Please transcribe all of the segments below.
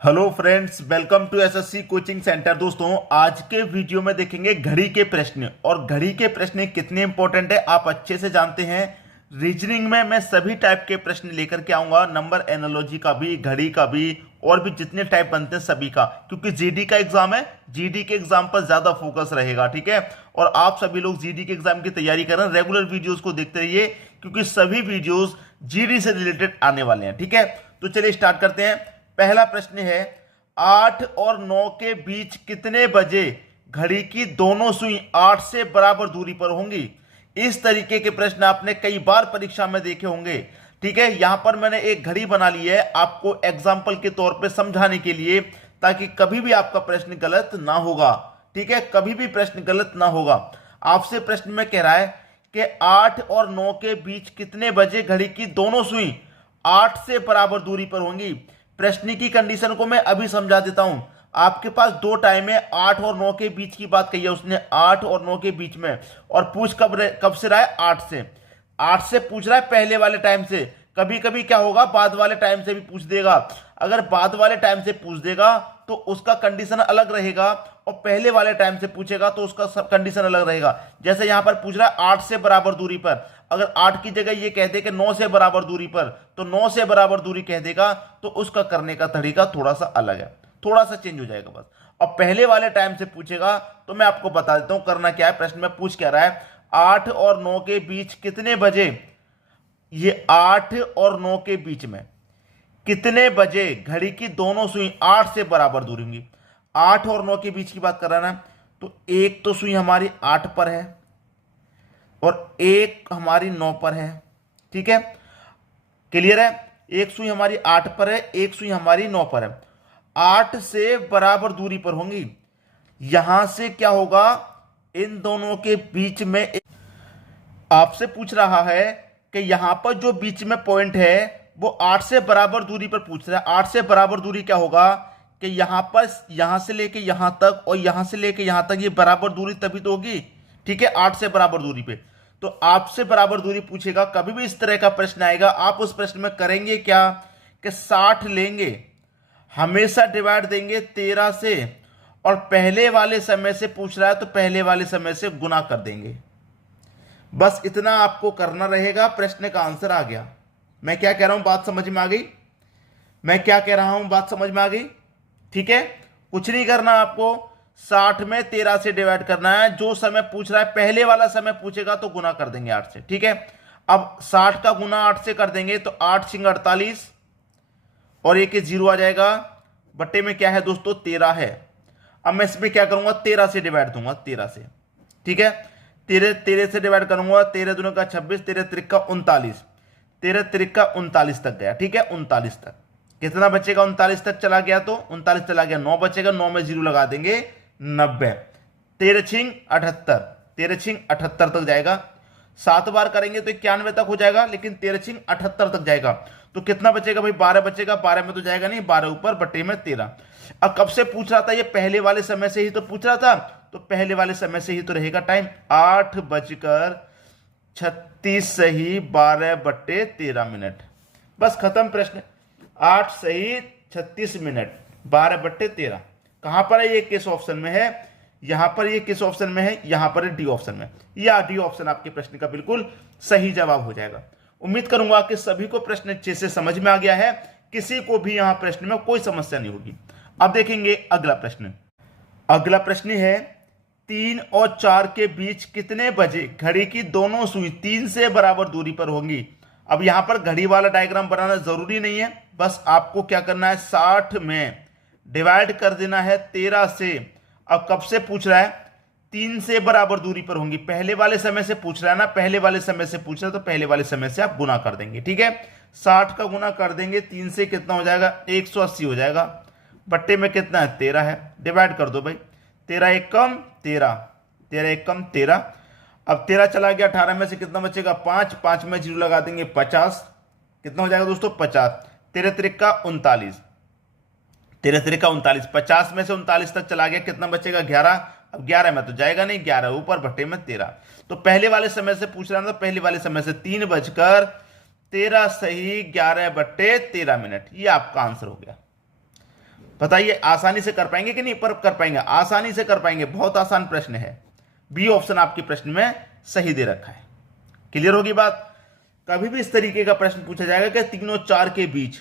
Hello friends, welcome to SSC coaching centre. दोस्तों, आज के वीडियो में देखेंगे घड़ी के प्रश्न। और घड़ी के प्रश्न कितने इंपॉर्टेंट है आप अच्छे से जानते हैं। रीजनिंग में मैं सभी टाइप के प्रश्न लेकर के आऊंगा, नंबर एनालॉजी का भी, घड़ी का भी, और भी जितने टाइप बनते हैं सभी का, क्योंकि जीडी का एग्जाम है। जीडी के एग्जाम पर ज्यादा फोकस रहेगा, ठीक है। और आप सभी लोग जीडी के एग्जाम की तैयारी कर रहे हैं, रेगुलर वीडियोज को देखते रहिए, क्योंकि सभी वीडियोज जीडी से रिलेटेड आने वाले हैं, ठीक है। तो चलिए स्टार्ट करते हैं। पहला प्रश्न है, 8 और 9 के बीच कितने बजे घड़ी की दोनों सुई 8 से बराबर दूरी पर होंगी। इस तरीके के प्रश्न आपने कई बार परीक्षा में देखे होंगे, ठीक है। यहां पर मैंने एक घड़ी बना ली है आपको एग्जाम्पल के तौर पे समझाने के लिए, ताकि कभी भी आपका प्रश्न गलत ना होगा, ठीक है। कभी भी प्रश्न गलत ना होगा। आपसे प्रश्न में कह रहा है कि 8 और 9 के बीच कितने बजे घड़ी की दोनों सुई 8 से बराबर दूरी पर होंगी। प्रश्न की कंडीशन को मैं अभी समझा देता हूं। आपके पास दो टाइम है, 8 और 9 के बीच की बात कही है उसने, 8 और 9 के बीच में। और पूछ कब से रहा है? 8 से। 8 से पूछ रहा है पहले वाले टाइम से। कभी कभी क्या होगा, बाद वाले टाइम से भी पूछ देगा। अगर बाद वाले टाइम से पूछ देगा तो उसका कंडीशन अलग रहेगा, और पहले वाले टाइम से पूछेगा तो उसका कंडीशन अलग रहेगा। जैसे यहां पर पूछ रहा है 8 से बराबर दूरी पर, अगर 8 की जगह ये कह दे कि 9 से बराबर दूरी पर, तो 9 से बराबर दूरी कह देगा, तो उसका करने का तरीका थोड़ा सा अलग है, थोड़ा सा चेंज हो जाएगा बस। और पहले वाले टाइम से पूछेगा तो मैं आपको बता देता हूं करना क्या है। प्रश्न में पूछ क्या रहा है, 8 और 9 के बीच कितने बजे, ये 8 और 9 के बीच में कितने बजे घड़ी की दोनों सुई 8 से बराबर दूरी होंगी। 8 और 9 के बीच की बात कर रहा है ना, तो एक तो सुई हमारी 8 पर है और एक हमारी 9 पर है, ठीक है। क्लियर है? एक सुई हमारी 8 पर है, एक सुई हमारी 9 पर है। 8 से बराबर दूरी पर होंगी। यहां से क्या होगा, इन दोनों के बीच में आपसे पूछ रहा है कि यहां पर जो बीच में पॉइंट है वो 8 से बराबर दूरी पर पूछ रहा है। 8 से बराबर दूरी क्या होगा कि यहां पर, यहां से लेके यहां तक और यहां से लेके यहां तक, ये बराबर दूरी तभी तो होगी, ठीक है। 8 से बराबर दूरी पे, तो आपसे बराबर दूरी पूछेगा। कभी भी इस तरह का प्रश्न आएगा, आप उस प्रश्न में करेंगे क्या कि 60 लेंगे, हमेशा डिवाइड देंगे 13 से, और पहले वाले समय से पूछ रहा है तो पहले वाले समय से गुना कर देंगे। बस इतना आपको करना रहेगा, प्रश्न का आंसर आ गया। मैं क्या कह रहा हूं, बात समझ में आ गई? मैं क्या कह रहा हूं, बात समझ में आ गई? ठीक है। कुछ नहीं करना आपको, 60 में 13 से डिवाइड करना है। जो समय पूछ रहा है, पहले वाला समय पूछेगा तो गुना कर देंगे 8 से, ठीक है। अब 60 का गुना 8 से कर देंगे तो 8 सिंग 48, और एक जीरो आ जाएगा। बट्टे में क्या है दोस्तों, 13 है। अब मैं इसमें क्या करूंगा, 13 से डिवाइड दूंगा, 13 से, ठीक है। 13 से डिवाइड करूंगा, 13 दूनी का 26, 13 त्रिक का 39, 13 त्रिक का 39 तक गया, ठीक है। 39 तक कितना बचेगा, 39 तक चला गया तो 39 चला गया, 9 बचेगा, 9 में जीरो लगा देंगे, 90। 13 छिंग 78, 13 छिंग 78 तक जाएगा। 7 बार करेंगे तो 91 तक हो जाएगा, लेकिन 13 छिंग 78 तक जाएगा। तो कितना बचेगा भाई, 12 बचेगा। 12 में तो जाएगा नहीं, 12 ऊपर बट्टे में 13। अब कब से पूछ रहा था, ये पहले वाले समय से ही तो पूछ रहा था, तो पहले वाले समय से ही तो रहेगा टाइम। 8:36 सही 12/13 बस खत्म प्रश्न। 8 सही 36 मिनट 12/13। कहां पर है, ये किस ऑप्शन में है, यहां पर ये किस ऑप्शन में है, यहां पर डी ऑप्शन में। या डी ऑप्शन आपके प्रश्न का बिल्कुल सही जवाब हो जाएगा। उम्मीद करूंगा कि सभी को प्रश्न अच्छे से समझ में आ गया है, किसी को भी यहां प्रश्न में कोई समस्या नहीं होगी। अब देखेंगे अगला प्रश्न। अगला प्रश्न है, 3 और 4 के बीच कितने बजे घड़ी की दोनों सुई 3 से बराबर दूरी पर होंगी। अब यहां पर घड़ी वाला डायग्राम बनाना जरूरी नहीं है, बस आपको क्या करना है, 60 में डिवाइड कर देना है 13 से। अब कब से पूछ रहा है, 3 से बराबर दूरी पर होंगी। पहले वाले समय से पूछ रहा है ना, पहले वाले समय से पूछ रहा है तो पहले वाले समय से आप गुना कर देंगे, ठीक है। 60 का गुना कर देंगे 3 से, कितना हो जाएगा, 180 हो जाएगा। बट्टे में कितना है, 13 है, डिवाइड कर दो भाई। 13 एक कम 13, 13 एक कम 13। अब 13 चला गया, 18 में से कितना बचेगा, 5, 5 में जीरो लगा देंगे, 50। कितना हो जाएगा दोस्तों, 50। 13 त्रिक का 39, 13 त्रिक का 39, 50 में से 39 तक चला गया, कितना बचेगा, 11। अब 11 में तो जाएगा नहीं, 11 ऊपर बट्टे में 13। तो पहले वाले समय से पूछ रहा था, पहले वाले समय से 3:13 सही 11/13 ये आपका आंसर हो गया। बताइए आसानी से कर पाएंगे कि नहीं? पर कर पाएंगे, आसानी से कर पाएंगे, बहुत आसान प्रश्न है। बी ऑप्शन आपके प्रश्न में सही दे रखा है। क्लियर होगी बात? कभी भी इस तरीके का प्रश्न पूछा जाएगा कि 3 और 4 के बीच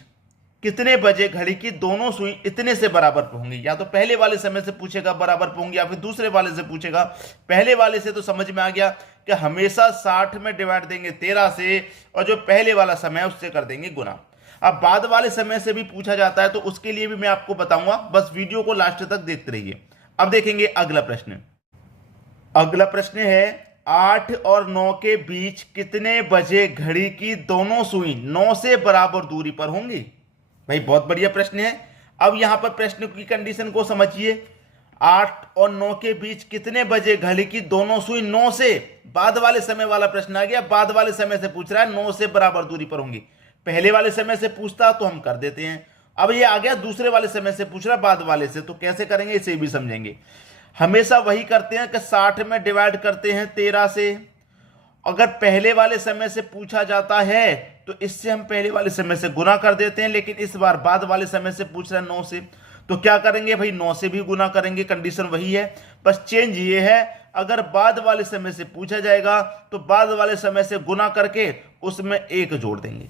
कितने बजे घड़ी की दोनों सुई इतने से बराबर पे होंगी, या तो पहले वाले समय से पूछेगा बराबर पे होंगी, या फिर दूसरे वाले से पूछेगा। पहले वाले से तो समझ में आ गया कि हमेशा 60 में डिवाइड देंगे 13 से, और जो पहले वाला समय है उससे कर देंगे गुना। अब बाद वाले समय से भी पूछा जाता है, तो उसके लिए भी मैं आपको बताऊंगा, बस वीडियो को लास्ट तक देखते रहिए। अब देखेंगे अगला प्रश्न। अगला प्रश्न है 8 और 9 के बीच कितने बजे घड़ी की दोनों सुई 9 से बराबर दूरी पर होंगी? भाई बहुत बढ़िया प्रश्न है। अब यहां पर प्रश्न की कंडीशन को समझिए। 8 और 9 के बीच कितने बजे घड़ी की दोनों सुई 9 से, बाद वाले समय वाला प्रश्न आ गया, बाद वाले समय से पूछ रहा है, 9 से बराबर दूरी पर होंगी। पहले वाले समय से पूछता तो हम कर देते हैं, अब ये आ गया दूसरे वाले समय से पूछ रहा है, बाद वाले से, तो कैसे करेंगे इसे भी समझेंगे। हमेशा वही करते हैं कि 60 में डिवाइड करते हैं 13 से। अगर पहले वाले समय से पूछा जाता है तो इससे हम पहले वाले समय से गुना कर देते हैं, लेकिन इस बार बाद वाले समय से पूछ रहा है 9 से, तो क्या करेंगे भाई? 9 से भी गुना करेंगे, कंडीशन वही है, बस चेंज ये है, अगर बाद वाले समय से पूछा जाएगा तो बाद वाले समय से गुना करके उसमें 1 जोड़ देंगे,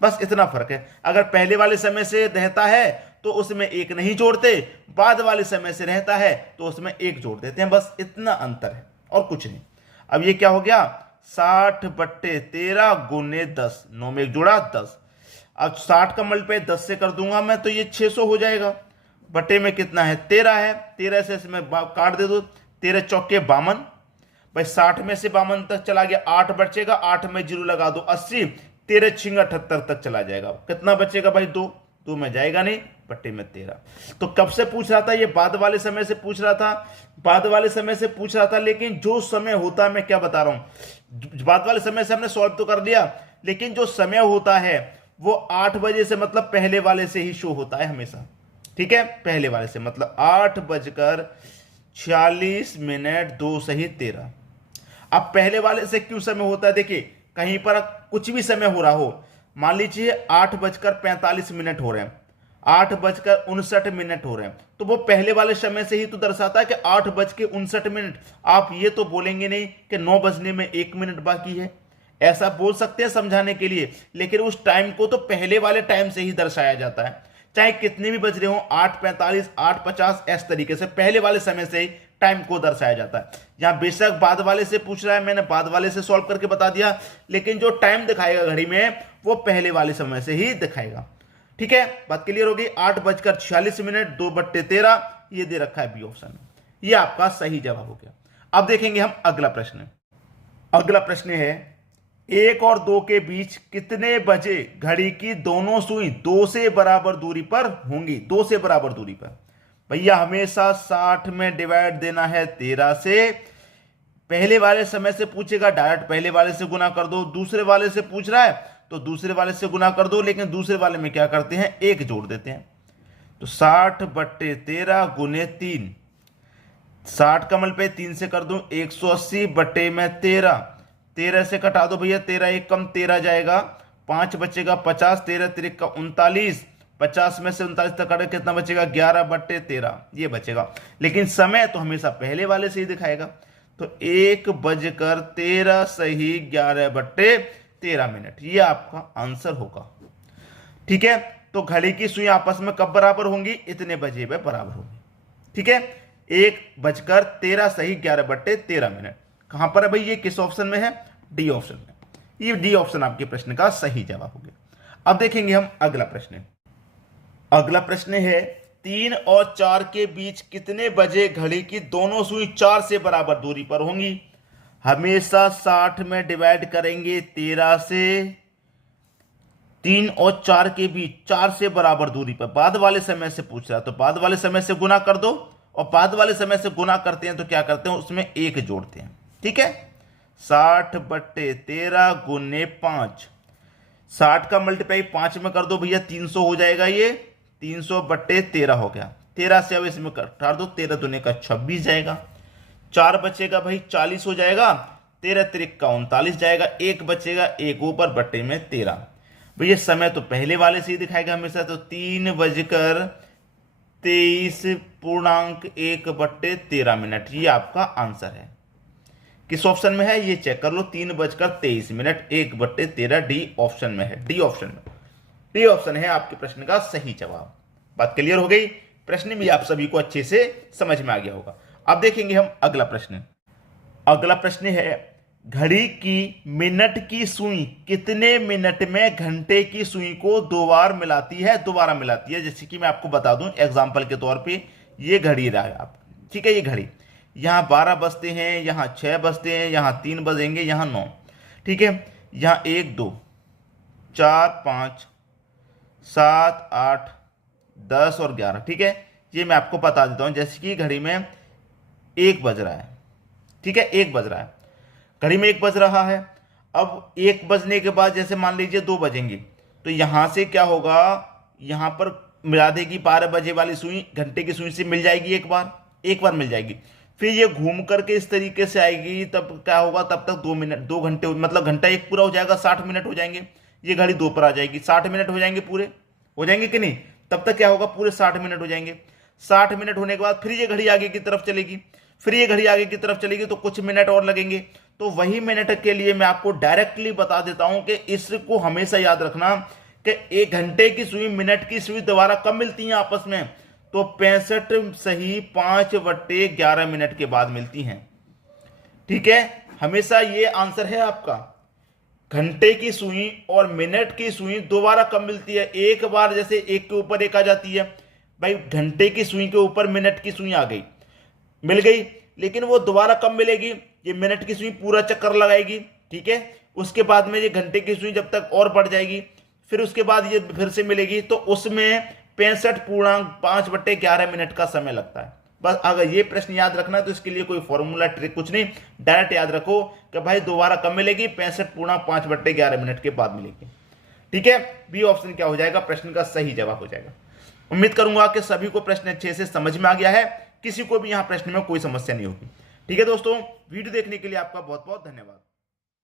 बस इतना फर्क है। अगर पहले वाले समय से रहता है तो उसमें 1 नहीं जोड़ते, बाद वाले समय से रहता है तो उसमें 1 जोड़ देते हैं, बस इतना अंतर है और कुछ नहीं। अब ये क्या हो गया? 60/13 गुने 10, 9 में 1 जोड़ा 10। अब 60 का मल्टीप्लाई 10 से कर दूंगा मैं तो ये 600 हो जाएगा। बटे में कितना है? 13 है, 13 से इसमें काट दे दो, 13 चौके 52। भाई 60 में से 52 तक चला गया, 8 बचेगा, 8 में 0 लगा दो 80, 13 छिंग 78 तक चला जाएगा। कितना बचेगा भाई? 2 में जाएगा नहीं, बट्टे में 13। तो कब से पूछ रहा था? ये बाद वाले समय से पूछ रहा था, बाद वाले समय से पूछ रहा था, लेकिन जो समय होता है, मैं क्या बता रहा हूं, बाद वाले समय से हमने सॉल्व तो कर लिया, लेकिन जो समय होता है वो 8 बजे से, मतलब पहले वाले से ही शो होता है हमेशा। ठीक है, पहले वाले से मतलब 8:46 2 सही 13। अब पहले वाले से क्यों समय होता है? देखिए कहीं पर कुछ भी समय हो रहा हो, मान लीजिए 8:45 हो रहे हैं, 8:59 हो रहे हैं, तो वो पहले वाले समय से ही तो दर्शाता है कि 8:59। आप ये तो बोलेंगे नहीं कि 9 बजने में 1 मिनट बाकी है, ऐसा बोल सकते हैं समझाने के लिए, लेकिन उस टाइम को तो पहले वाले टाइम से ही दर्शाया जाता है, चाहे कितने भी बज रहे हो, 8:45, 8:50, इस तरीके से पहले वाले समय से ही टाइम को दर्शाया जाता है। यहां बेशक बाद वाले से पूछ रहा है, मैंने बाद वाले से सॉल्व करके बता दिया, लेकिन जो टाइम दिखाएगा घड़ी में वो पहले वाले समय से ही दिखाएगा। ठीक है, बात क्लियर होगी? 8:46 2/13 ये दे रखा है बी ऑप्शन में, ये आपका सही जवाब हो गया। अब देखेंगे हम अगला प्रश्न। अगला प्रश्न है 1 और 2 के बीच कितने बजे घड़ी की दोनों सुई 2 से बराबर दूरी पर होंगी? 2 से बराबर दूरी पर भैया हमेशा 60 में डिवाइड देना है 13 से। पहले वाले समय से पूछेगा, डायरेक्ट पहले वाले से गुना कर दो, दूसरे वाले से पूछ रहा है तो दूसरे वाले से गुना कर दो, लेकिन दूसरे वाले में क्या करते हैं? 1 जोड़ देते हैं, तो 60/13 गुने 3, 60 का मल्टीप्लाई 3 से कर दूं 180 बटे में 13, 13 से कटा दो भैया, 13 1 कम 13 जाएगा, 5 बचेगा 50, 13 3 का 39, 50 में से 39 तक कटे कितना बचेगा? 11/13 ये बचेगा, लेकिन समय तो हमेशा पहले वाले से ही दिखाएगा, तो 1:13 सही 11/13 ये आपका आंसर होगा। ठीक है, तो घड़ी की सुई आपस में कब बराबर होंगी? इतने बजे पे बराबर होंगी। ठीक है, 1:13 सही 11/13। कहां पर है भाई? ये किस ऑप्शन में है? डी ऑप्शन में। ये डी ऑप्शन आपके प्रश्न का सही जवाब हो गया। अब देखेंगे हम अगला प्रश्न। अगला प्रश्न है 3 और 4 के बीच कितने बजे घड़ी की दोनों सुई 4 से बराबर दूरी पर होंगी? हमेशा 60 में डिवाइड करेंगे 13 से। 3 और 4 के बीच 4 से बराबर दूरी पर, बाद वाले समय से पूछ रहा है तो बाद वाले समय से गुना कर दो, और बाद वाले समय से गुना करते हैं तो क्या करते हैं? उसमें 1 जोड़ते हैं। ठीक है, 60/13 गुने 5, 60 का मल्टीप्लाई 5 में कर दो भैया, 300 हो जाएगा, ये 300/13 हो गया। 13 से अब इसमें काट दो, 13 दूने का 26 जाएगा, 4 बचेगा भाई 40 हो जाएगा, 13 3 का 39 जाएगा, 1 बचेगा, 1 ऊपर बट्टे में 13। भैया समय तो पहले वाले से ही दिखाएगा हमेशा, तो 3 23.1/13 ये आपका आंसर है। किस ऑप्शन में है ये चेक कर लो, 3:23, 1/13 डी ऑप्शन में है। डी ऑप्शन में, डी ऑप्शन है आपके प्रश्न का सही जवाब। बात क्लियर हो गई, प्रश्न भी आप सभी को अच्छे से समझ में आ गया होगा। अब देखेंगे हम अगला प्रश्न। अगला प्रश्न है, घड़ी की मिनट की सुई कितने मिनट में घंटे की सुई को दो बार मिलाती है? दोबारा मिलाती है। जैसे कि मैं आपको बता दूं एग्जांपल के तौर पे, ये घड़ी रहा है आप, ठीक है, ये घड़ी यहाँ 12 बजते हैं, यहाँ 6 बजते हैं, यहाँ 3 बजेंगे, यहाँ 9, ठीक है, यहाँ 1 2 4 5 7 8 10 और 11, ठीक है। ये मैं आपको बता देता हूँ, जैसे कि घड़ी में 1 बज रहा है, ठीक है, 1 बज रहा है, घड़ी में 1 बज रहा है। अब 1 बजने के बाद जैसे मान लीजिए 2 बजेंगे, तो यहाँ से क्या होगा, यहाँ पर मिला देगी 12 बजे वाली सुई घंटे की सुई से मिल जाएगी, एक बार मिल जाएगी। फिर ये घूम करके इस तरीके से आएगी, तब क्या होगा, तब तक 2 घंटे, मतलब घंटा एक पूरा हो जाएगा, 60 मिनट हो जाएंगे। ये घड़ी 2 पर आ जाएगी, 60 मिनट हो जाएंगे, पूरे हो जाएंगे कि नहीं? तब तक क्या होगा, पूरे 60 मिनट हो जाएंगे। 60 मिनट होने के बाद फिर ये घड़ी आगे की तरफ चलेगी, फिर ये घड़ी आगे की तरफ चलेगी, तो कुछ मिनट और लगेंगे। तो वही मिनट के लिए मैं आपको डायरेक्टली बता देता हूं कि इसको हमेशा याद रखना कि 1 घंटे की सुई मिनट की सुई दोबारा कब मिलती हैं आपस में? तो 65 सही 5/11 मिनट के बाद मिलती हैं, ठीक है। हमेशा ये आंसर है आपका। घंटे की सुई और मिनट की सुई दोबारा कब मिलती है? एक बार जैसे एक के ऊपर एक आ जाती है भाई, घंटे की सुई के ऊपर मिनट की सुई आ गई, मिल गई, लेकिन वो दोबारा कब मिलेगी? ये मिनट की सुई पूरा चक्कर लगाएगी, ठीक है, उसके बाद में ये घंटे की सुई जब तक और बढ़ जाएगी, फिर उसके बाद ये फिर से मिलेगी, तो उसमें 65.5/11 मिनट का समय लगता है। बस अगर ये प्रश्न याद रखना है तो इसके लिए कोई फॉर्मूला ट्रिक कुछ नहीं, डायरेक्ट याद रखो कि भाई दोबारा कब मिलेगी? 65.5/11 मिनट के बाद मिलेगी, ठीक है। बी ऑप्शन क्या हो जाएगा? प्रश्न का सही जवाब हो जाएगा। उम्मीद करूंगा कि सभी को प्रश्न अच्छे से समझ में आ गया है, किसी को भी यहां प्रश्न में कोई समस्या नहीं होगी, ठीक है दोस्तों। वीडियो देखने के लिए आपका बहुत बहुत धन्यवाद।